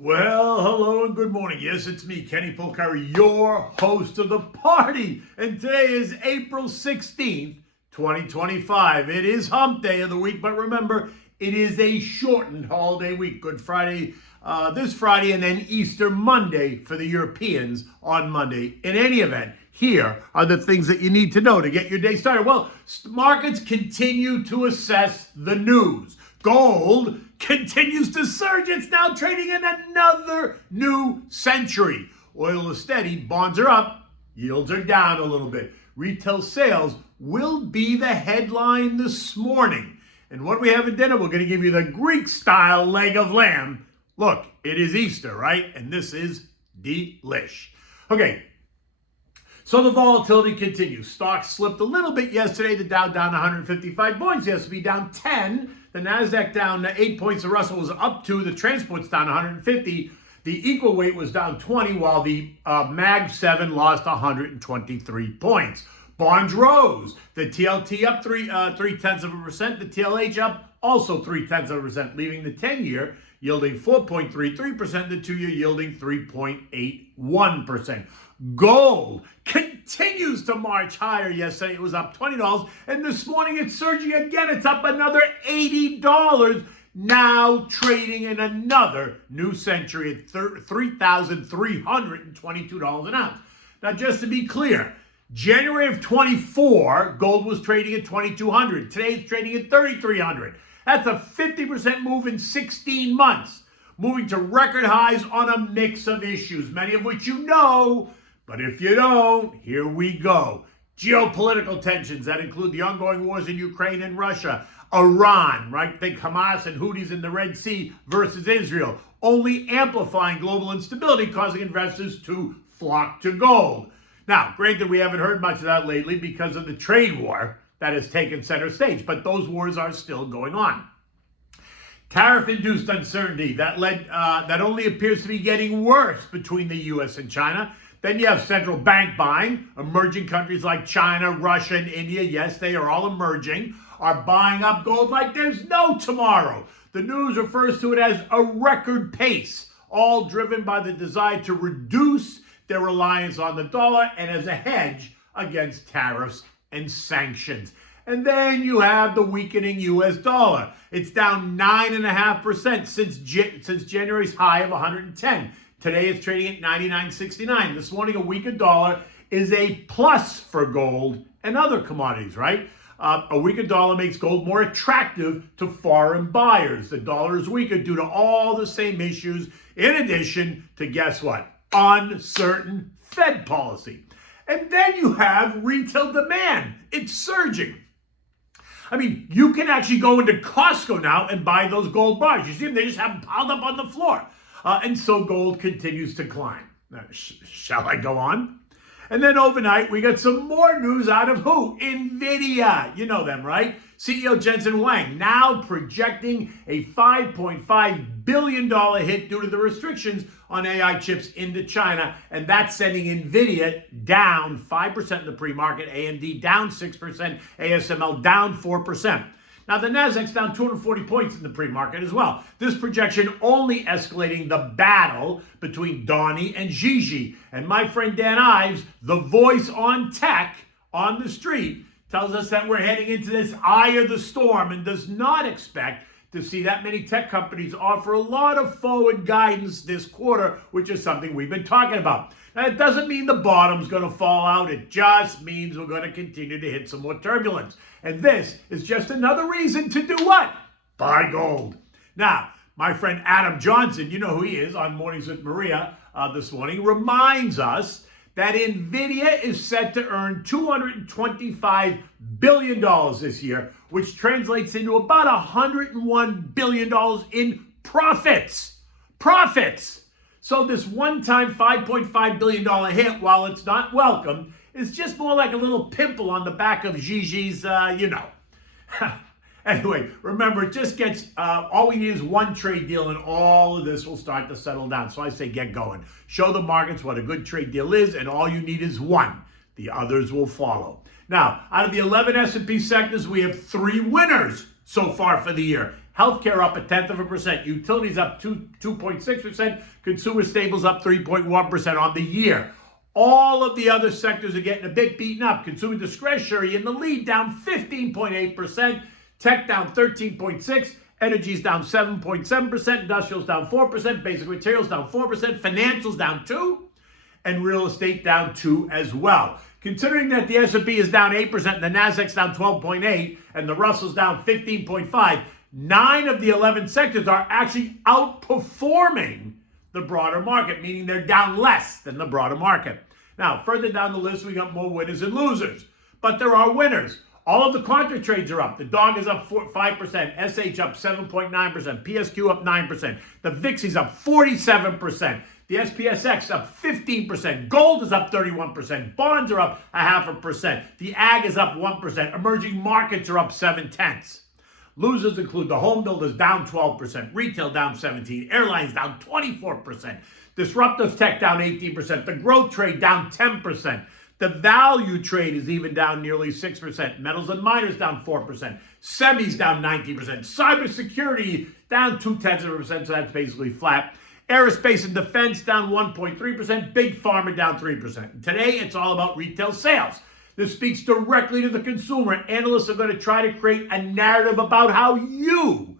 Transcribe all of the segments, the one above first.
Well, hello and good morning. Yes, it's me, Kenny Polcari, your host of the party. And today is April 16th, 2025. It is hump day of the week, but remember, it is a shortened holiday week. Good Friday this Friday, and then Easter Monday for the Europeans on Monday. In any event, here are the things that you need to know to get your day started. Well, markets continue to assess the news. Gold continues to surge. It's now trading in another new century. Oil is steady, bonds are up, yields are down a little bit. Retail sales will be the headline this morning. And what do we have at dinner? We're going to give you the Greek-style leg of lamb. Look, it is Easter, right? And this is delish. Okay, so the volatility continues. Stocks slipped a little bit yesterday. The Dow down 155 points. The S&P down 10. The Nasdaq down 8 points. The Russell was up 2. The transport's down 150. The equal weight was down 20, while the Mag 7 lost 123 points. Bonds rose. The TLT up 0.3%. The TLH up also 0.3%, leaving the 10-year yielding 4.33%. The 2-year yielding 3.81%. Gold continues to march higher. Yesterday it was up $20, and this morning it's surging again. It's up another $80, now trading in another new century at $3,322 an ounce. Now, just to be clear, January of 24, gold was trading at $2,200. Today it's trading at $3,300. That's a 50% move in 16 months, moving to record highs on a mix of issues, many of which you know. But if you don't, here we go. Geopolitical tensions that include the ongoing wars in Ukraine and Russia, Iran, right? Think Hamas and Houthis in the Red Sea versus Israel, only amplifying global instability, causing investors to flock to gold. Now, granted, we haven't heard much of that lately because of the trade war that has taken center stage, but those wars are still going on. Tariff-induced uncertainty that only appears to be getting worse between the U.S. and China. Then you have central bank buying. Emerging countries like China, Russia, and India, yes, they are all emerging, are buying up gold like there's no tomorrow. The news refers to it as a record pace, all driven by the desire to reduce their reliance on the dollar and as a hedge against tariffs and sanctions. And then you have the weakening U.S. dollar. It's down 9.5% since January's high of 110. Today it's trading at 99.69. This morning, a weaker dollar is a plus for gold and other commodities, right? A weaker dollar makes gold more attractive to foreign buyers. The dollar is weaker due to all the same issues, in addition to, guess what? Uncertain Fed policy. And then you have retail demand. It's surging. I mean, you can actually go into Costco now and buy those gold bars. You see them, they just have them piled up on the floor. And so gold continues to climb. Shall I go on? And then overnight, we got some more news out of who? Nvidia. You know them, right? CEO Jensen Huang now projecting a $5.5 billion hit due to the restrictions on AI chips into China. And that's sending Nvidia down 5% in the pre-market, AMD down 6%, ASML down 4%. Now, the Nasdaq's down 240 points in the pre-market as well. This projection only escalating the battle between Donnie and Gigi. And my friend Dan Ives, the voice on tech on the street, tells us that we're heading into this eye of the storm and does not expect to see that many tech companies offer a lot of forward guidance this quarter, which is something we've been talking about. Now, it doesn't mean the bottom's going to fall out. It just means we're going to continue to hit some more turbulence. And this is just another reason to do what? Buy gold. Now, my friend Adam Johnson, you know who he is, on Mornings with Maria this morning, reminds us that Nvidia is set to earn $225 billion this year, which translates into about $101 billion in profits. Profits! So this one-time $5.5 billion hit, while it's not welcome, is just more like a little pimple on the back of Gigi's, Anyway, remember, it just gets, all we need is one trade deal and all of this will start to settle down. So I say get going. Show the markets what a good trade deal is, and all you need is one. The others will follow. Now, out of the 11 S&P sectors, we have 3 winners so far for the year. Healthcare up 0.1%. Utilities up 2.6%. Consumer staples up 3.1% on the year. All of the other sectors are getting a bit beaten up. Consumer discretionary in the lead, down 15.8%. Tech down 13.6%. Energy's down 7.7%. Industrials down 4%. Basic materials down 4%. Financials down 2%. And real estate down 2% as well. Considering that the S&P is down 8% and the Nasdaq's down 12.8% and the Russell's down 15.5%, 9 of the 11 sectors are actually outperforming the broader market, meaning they're down less than the broader market. Now, further down the list, we got more winners and losers. But there are winners. All of the quantitative trades are up. The DOG is up 5%, SH up 7.9%, PSQ up 9%, the VIX is up 47%, the SPSX up 15%, gold is up 31%, bonds are up 0.5%, the ag is up 1%, emerging markets are up 0.7%. Losers include the home builders down 12%, retail down 17%, airlines down 24%, disruptive tech down 18%, the growth trade down 10%. The value trade is even down nearly 6%. Metals and miners down 4%. Semis down 19%. Cybersecurity down 0.2%, so that's basically flat. Aerospace and defense down 1.3%. Big pharma down 3%. Today, it's all about retail sales. This speaks directly to the consumer. Analysts are going to try to create a narrative about how you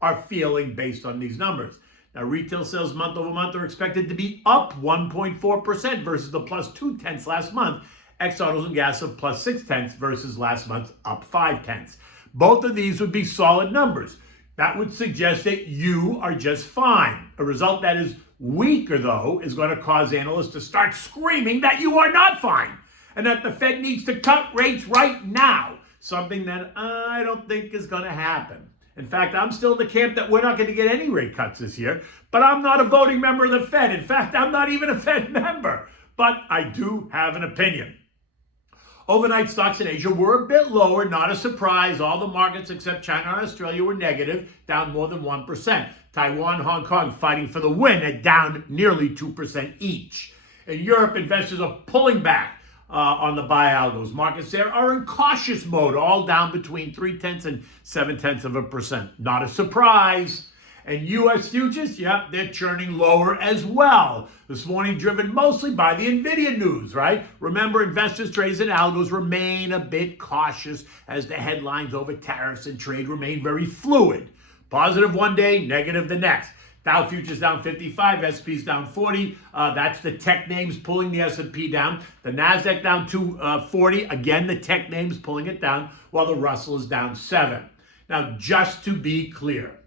are feeling based on these numbers. Now, retail sales month over month are expected to be up 1.4% versus the plus 0.2 last month. Ex-autos and gas of plus 0.6 versus last month's up 0.5. Both of these would be solid numbers. That would suggest that you are just fine. A result that is weaker, though, is going to cause analysts to start screaming that you are not fine and that the Fed needs to cut rates right now, something that I don't think is going to happen. In fact, I'm still in the camp that we're not going to get any rate cuts this year, but I'm not a voting member of the Fed. In fact, I'm not even a Fed member, but I do have an opinion. Overnight stocks in Asia were a bit lower, not a surprise. All the markets except China and Australia were negative, down more than 1%. Taiwan and Hong Kong fighting for the win at down nearly 2% each. In Europe, investors are pulling back on the buy algos. Markets there are in cautious mode, all down between 0.3 and 0.7%. Not a surprise. And U.S. futures, yeah, they're churning lower as well. This morning driven mostly by the Nvidia news, right? Remember, investors, trades, and algos remain a bit cautious as the headlines over tariffs and trade remain very fluid. Positive one day, negative the next. Dow futures down 55, S&P's down 40. That's the tech names pulling the S&P down. The Nasdaq down 240. Again, the tech names pulling it down, while the Russell is down 7. Now, just to be clear,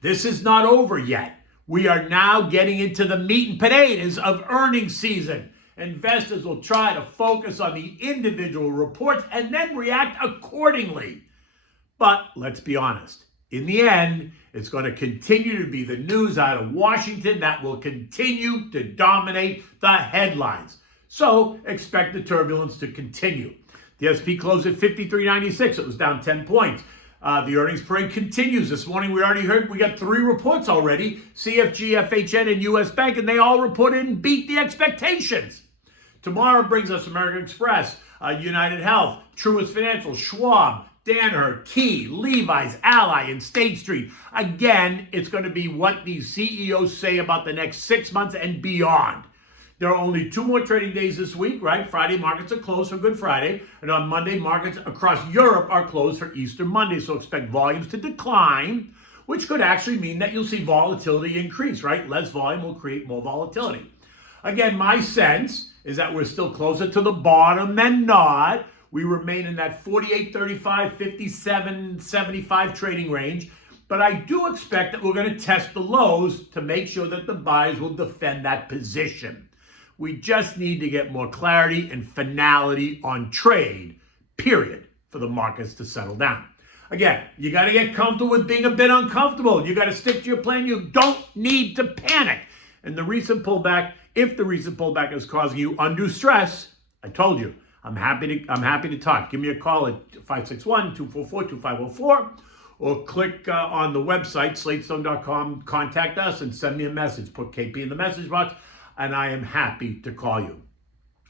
this is not over yet. We are now getting into the meat and potatoes of earnings season. Investors will try to focus on the individual reports and then react accordingly. But let's be honest. In the end, it's going to continue to be the news out of Washington that will continue to dominate the headlines. So expect the turbulence to continue. The S&P closed at 53.96. It was down 10 points. The earnings parade continues. This morning, we already heard, we got 3 reports already, CFG, FHN, and U.S. Bank, and they all reported and beat the expectations. Tomorrow brings us American Express, United Health, Truist Financial, Schwab, Danaher, Key, Levi's, Ally, and State Street. Again, it's going to be what these CEOs say about the next 6 months and beyond. There are only 2 more trading days this week, right? Friday markets are closed for Good Friday, and on Monday markets across Europe are closed for Easter Monday, so expect volumes to decline, which could actually mean that you'll see volatility increase, right? Less volume will create more volatility. Again, my sense is that we're still closer to the bottom than not. We remain in that 48.35, 57.75 trading range, but I do expect that we're going to test the lows to make sure that the buyers will defend that position. We just need to get more clarity and finality on trade, period, for the markets to settle down. Again, you got to get comfortable with being a bit uncomfortable. You got to stick to your plan. You don't need to panic. And the recent pullback, if the recent pullback is causing you undue stress, I told you, I'm happy to talk. Give me a call at 561-244-2504 or click on the website, slatestone.com, contact us and send me a message. Put KP in the message box, and I am happy to call you.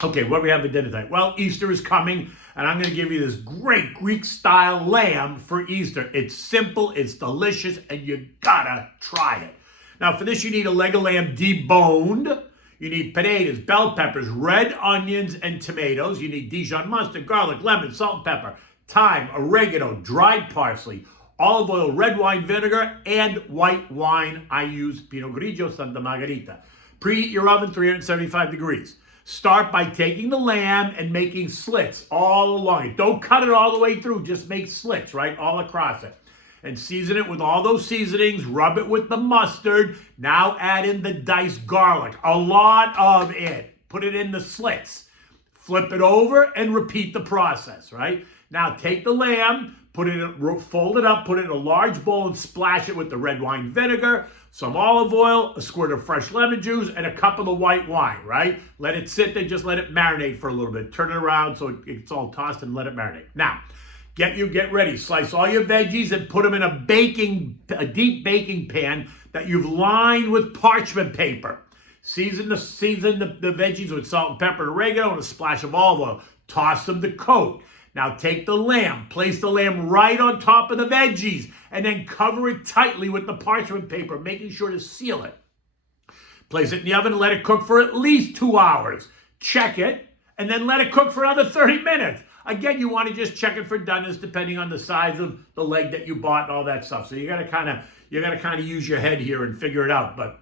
Okay, what do we have for dinner tonight? Well, Easter is coming, and I'm going to give you this great Greek-style lamb for Easter. It's simple, it's delicious, and you gotta try it. Now, for this, you need a leg of lamb deboned. You need potatoes, bell peppers, red onions, and tomatoes. You need Dijon mustard, garlic, lemon, salt, and pepper, thyme, oregano, dried parsley, olive oil, red wine vinegar, and white wine. I use Pinot Grigio Santa Margherita. Preheat your oven 375 degrees. Start by taking the lamb and making slits all along it. Don't cut it all the way through. Just make slits, right, all across it. And season it with all those seasonings. Rub it with the mustard. Now add in the diced garlic. A lot of it. Put it in the slits. Flip it over and repeat the process, right? Now take the lamb, fold it up, put it in a large bowl and splash it with the red wine vinegar, some olive oil, a squirt of fresh lemon juice, and a cup of the white wine, right? Let it sit there, just let it marinate for a little bit. Turn it around so it's all tossed and let it marinate. Now, get ready. Slice all your veggies and put them in a deep baking pan that you've lined with parchment paper. Season the veggies with salt and pepper and oregano and a splash of olive oil. Toss them to coat. Now take the lamb, place the lamb right on top of the veggies, and then cover it tightly with the parchment paper, making sure to seal it. Place it in the oven and let it cook for at least 2 hours. Check it, and then let it cook for another 30 minutes. Again, you want to just check it for doneness depending on the size of the leg that you bought and all that stuff. So you gotta kind of use your head here and figure it out. But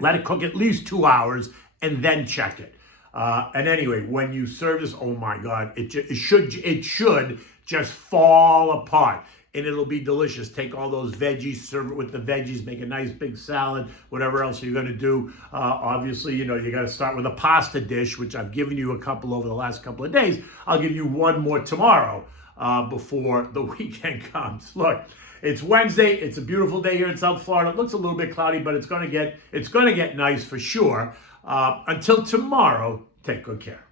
let it cook at least 2 hours and then check it. And anyway, when you serve this, oh my God, it should just fall apart, and it'll be delicious. Take all those veggies, serve it with the veggies, make a nice big salad, whatever else you're going to do. Obviously, you got to start with a pasta dish, which I've given you a couple over the last couple of days. I'll give you one more tomorrow before the weekend comes. Look, it's Wednesday. It's a beautiful day here in South Florida. It looks a little bit cloudy, but it's going to get nice for sure. Until tomorrow, take good care.